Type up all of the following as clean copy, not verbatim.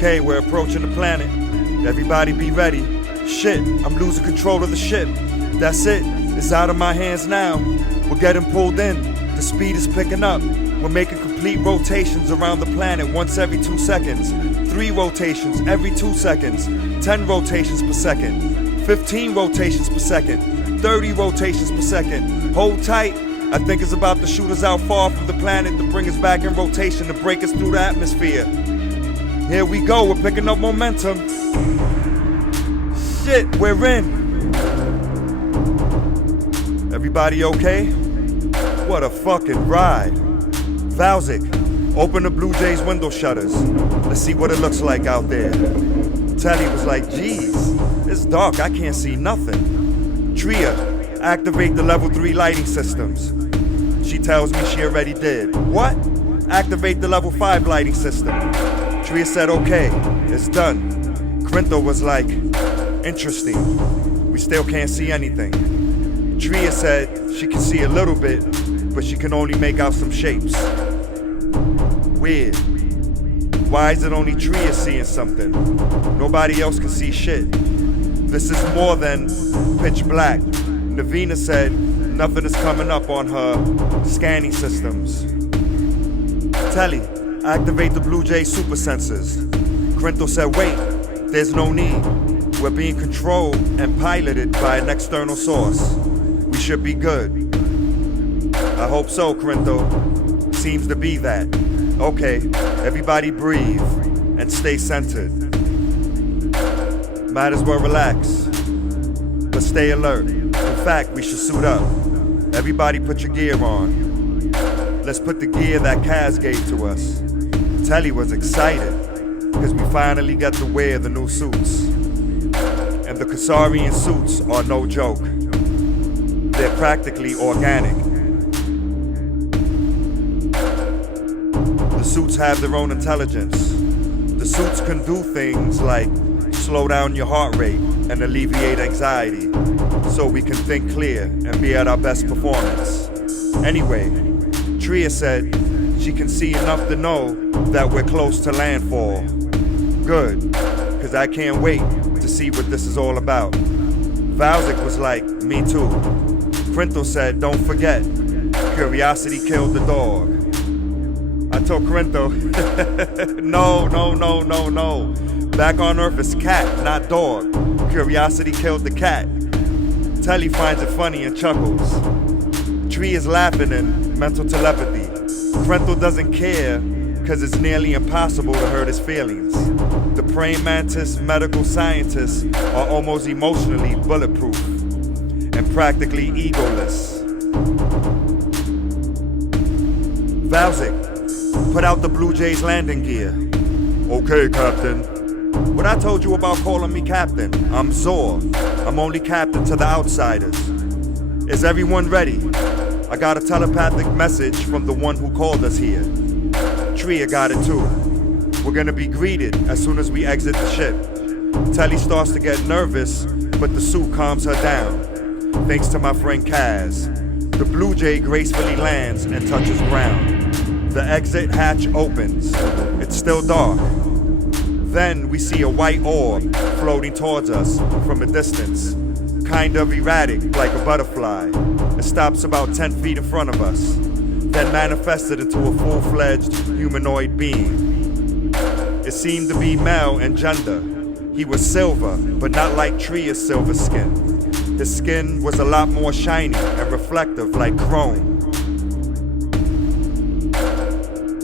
Okay, we're approaching the planet. Everybody be ready. Shit, I'm losing control of the ship. That's it, it's out of my hands now. We're getting pulled in, the speed is picking up. We're making complete rotations around the planet once every 2 seconds. 3 rotations every 2 seconds. 10 rotations per second. 15 rotations per second. 30 rotations per second. Hold tight. I think it's about to shoot us out far from the planet to bring us back in rotation to break us through the atmosphere. Here we go, we're picking up momentum. Shit, we're in. Everybody okay? What a fucking ride. Valzik, open the Blue Jays window shutters. Let's see what it looks like out there. Telly was like, geez, it's dark, I can't see nothing. Tria, activate the level 3 lighting systems. She tells me she already did. What? Activate the level 5 lighting system. Tria said, okay, it's done. Corinto was like, interesting. We still can't see anything. Tria said she can see a little bit, but she can only make out some shapes. Weird. Why is it only Tria seeing something? Nobody else can see shit. This is more than pitch black. Navina said nothing is coming up on her scanning systems. Telly, activate the Blue Jay super sensors. Corinto said, wait, there's no need. We're being controlled and piloted by an external source. We should be good. I hope so, Corinto. Seems to be that. Okay, everybody breathe and stay centered. Might as well relax, but stay alert. In fact, we should suit up. Everybody put your gear on. Let's put the gear that Kaz gave to us. Telly was excited, because we finally get to wear the new suits. And the Kasarian suits are no joke. They're practically organic. The suits have their own intelligence. The suits can do things like slow down your heart rate and alleviate anxiety, so we can think clear and be at our best performance. Anyway, Tria said she can see enough to know that we're close to landfall. Good, because I can't wait to see what this is all about. Valzik was like, me too. Corinto said, don't forget, curiosity killed the dog. I told Corinto, no. Back on Earth it's cat, not dog. Curiosity killed the cat. Telly finds it funny and chuckles. Tree is laughing in mental telepathy. Corinto doesn't care because it's nearly impossible to hurt his feelings. The praying mantis medical scientists are almost emotionally bulletproof and practically egoless. Valzik, put out the Blue Jays landing gear. Okay, Captain. What I told you about calling me Captain? I'm Zor. I'm only Captain to the outsiders. Is everyone ready? I got a telepathic message from the one who called us here. Tria got it too. We're gonna be greeted as soon as we exit the ship. Telly starts to get nervous, but the suit calms her down. Thanks to my friend Kaz. The Blue Jay gracefully lands and touches ground. The exit hatch opens. It's still dark. Then we see a white orb floating towards us from a distance. Kind of erratic, like a butterfly. It stops about 10 feet in front of us. Then manifested into a full-fledged humanoid being. It seemed to be male in gender. He was silver, but not like Tria's silver skin. His skin was a lot more shiny and reflective like chrome.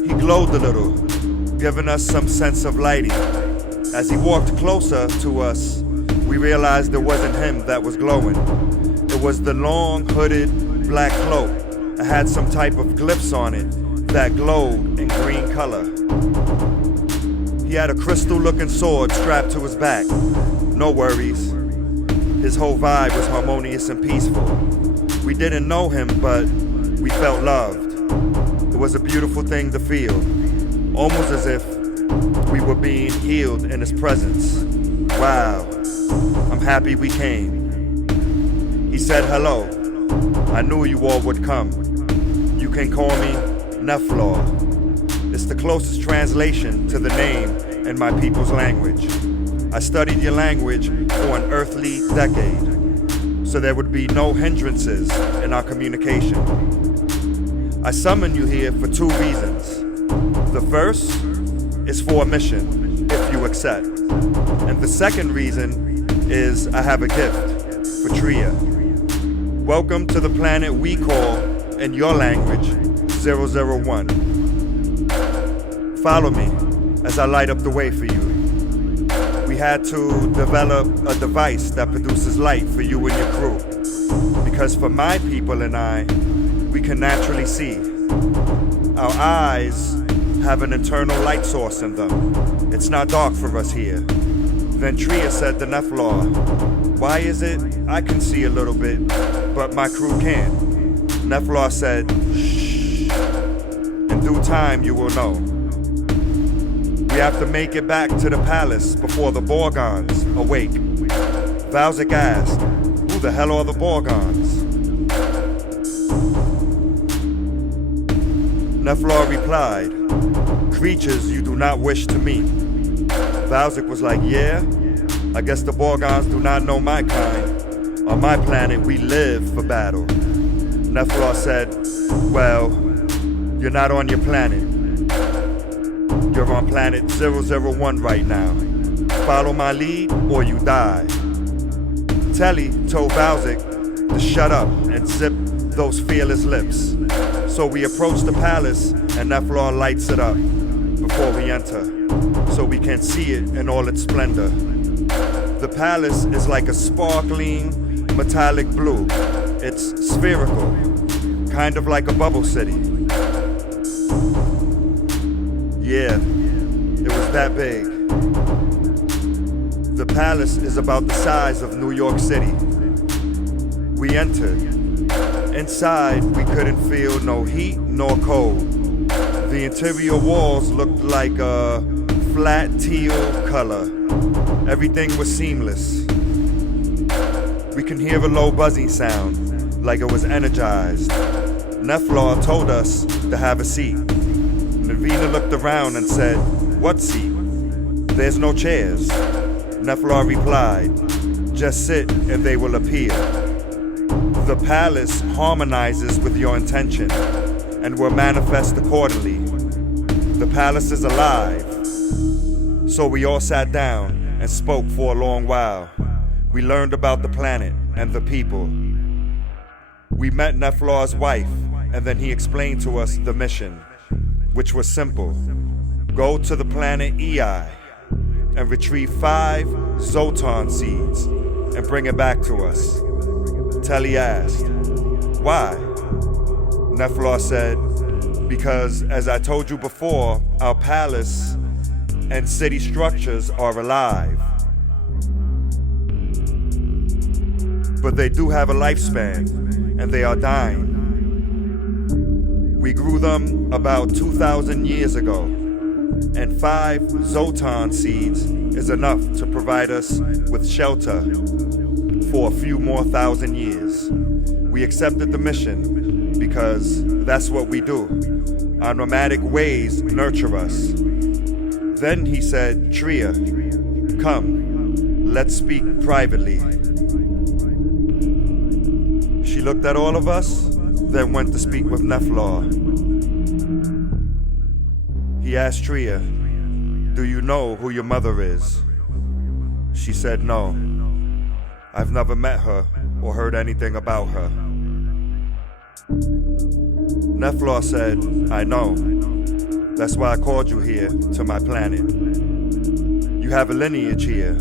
He glowed a little, giving us some sense of lighting. As he walked closer to us, we realized it wasn't him that was glowing. It was the long hooded black cloak. It had some type of glyphs on it that glowed in green color. He had a crystal-looking sword strapped to his back. No worries. His whole vibe was harmonious and peaceful. We didn't know him, but we felt loved. It was a beautiful thing to feel, almost as if we were being healed in his presence. Wow, I'm happy we came. He said hello. I knew you all would come. You can call me Neflor. It's the closest translation to the name in my people's language. I studied your language for an earthly decade, so there would be no hindrances in our communication. I summon you here for two reasons. The first is for a mission, if you accept. And the second reason is I have a gift for Tria. Welcome to the planet we call, in your language, 001. Follow me as I light up the way for you. We had to develop a device that produces light for you and your crew. Because for my people and I, we can naturally see. Our eyes have an internal light source in them. It's not dark for us here. Then Tria said to Nephilar, why is it I can see a little bit, but my crew can't? Nephilar said, shh. In due time you will know. We have to make it back to the palace before the Borgons awake. Valzik asked, who the hell are the Borgons? Nephilar replied, creatures you do not wish to meet. Valzik was like, yeah, I guess the Borgons do not know my kind. On my planet, we live for battle. Nephilar said, well, you're not on your planet. You're on planet 001 right now. Follow my lead or you die. Telly told Valzik to shut up and zip those fearless lips. So we approach the palace and Nephilar lights it up before we enter, so we can see it in all its splendor. The palace is like a sparkling metallic blue. It's spherical, kind of like a bubble city. Yeah, it was that big. The palace is about the size of New York City. We entered. Inside, we couldn't feel no heat nor cold. The interior walls looked like a flat teal color. Everything was seamless. We can hear a low buzzing sound, like it was energized. Nephilar told us to have a seat. Navina looked around and said, what seat? There's no chairs. Nephilar replied, just sit and they will appear. The palace harmonizes with your intention and will manifest accordingly. The palace is alive. So we all sat down and spoke for a long while. We learned about the planet and the people. We met Nephilar's wife, and then he explained to us the mission, which was simple. Go to the planet Ei and retrieve 5 Zotan seeds and bring it back to us. Telly asked, why? Nephilar said, because as I told you before, our palace and city structures are alive. But they do have a lifespan, and they are dying. We grew them about 2,000 years ago, and 5 Zotan seeds is enough to provide us with shelter for a few more thousand years. We accepted the mission because that's what we do. Our nomadic ways nurture us. Then he said, Tria, come, let's speak privately. She looked at all of us, then went to speak with Nephilar. He asked Tria, do you know who your mother is? She said no. I've never met her or heard anything about her. Nephilar said, I know. That's why I called you here to my planet. You have a lineage here.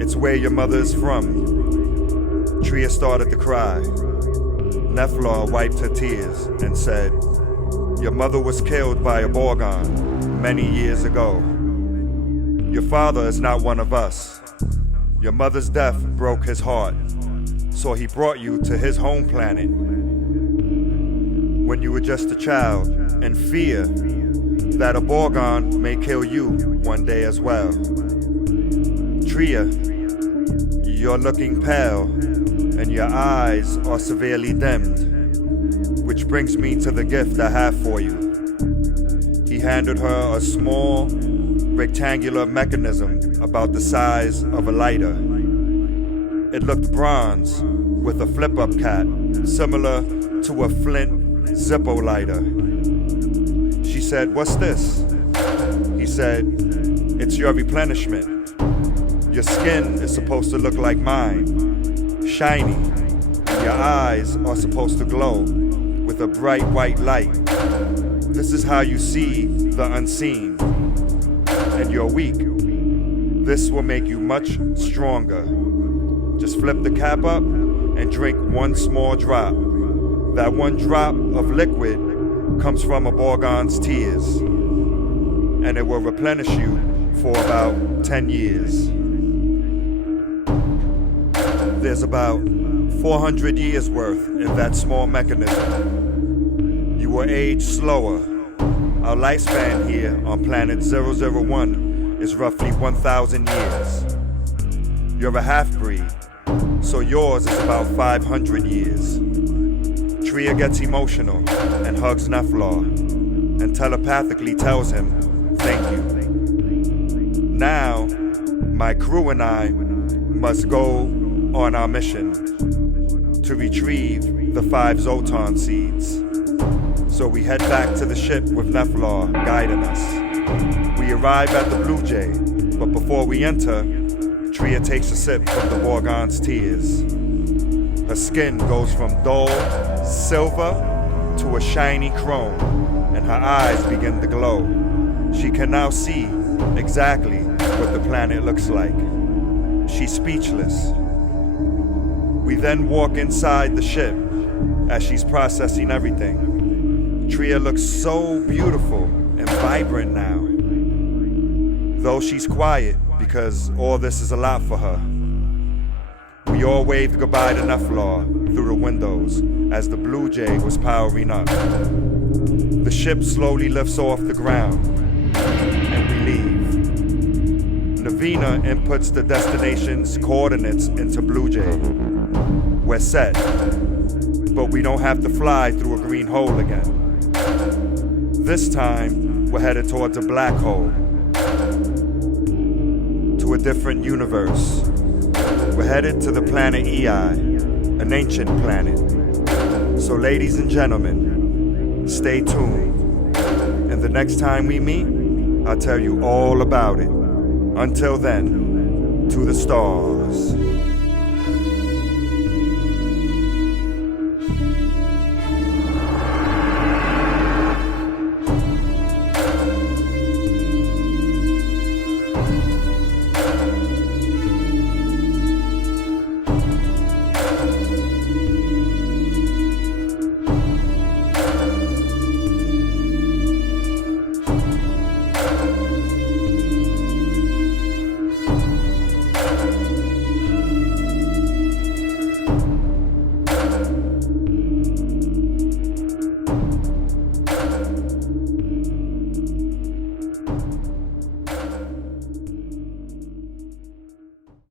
It's where your mother is from. Tria started to cry. Nephilar wiped her tears and said, your mother was killed by a Borgon many years ago. Your father is not one of us. Your mother's death broke his heart, so he brought you to his home planet when you were just a child, in fear that a Borgon may kill you one day as well. Tria, you're looking pale, and your eyes are severely dimmed, which brings me to the gift I have for you. He handed her a small rectangular mechanism about the size of a lighter. It looked bronze with a flip-up cap, similar to a Flint Zippo lighter. She said, "What's this?" He said, "It's your replenishment. Your skin is supposed to look like mine, shiny, and your eyes are supposed to glow with a bright white light. This is how you see the unseen. And you're weak. This will make you much stronger. Just flip the cap up and drink one small drop. That one drop of liquid comes from a Borgon's tears, and it will replenish you for about 10 years. There's about 400 years worth in that small mechanism. You will age slower. Our lifespan here on planet 001 is roughly 1,000 years. You're a half-breed, so yours is about 500 years. Tria gets emotional and hugs Nephilar and telepathically tells him, "Thank you. Now, my crew and I must go on our mission to retrieve the 5 Zotan seeds." So we head back to the ship with Nephilar guiding us. We arrive at the Blue Jay, but before we enter, Tria takes a sip from the Borgon's tears. Her skin goes from dull silver to a shiny chrome, and her eyes begin to glow. She can now see exactly what the planet looks like. She's speechless. We then walk inside the ship as she's processing everything. Tria looks so beautiful and vibrant now, though she's quiet because all this is a lot for her. We all waved goodbye to Nephilar through the windows as the Blue Jay was powering up. The ship slowly lifts off the ground, and we leave. Navina inputs the destination's coordinates into Blue Jay. We're set, but we don't have to fly through a green hole again. This time, we're headed towards a black hole, to a different universe. We're headed to the planet Ei, an ancient planet. So ladies and gentlemen, stay tuned. And the next time we meet, I'll tell you all about it. Until then, to the stars.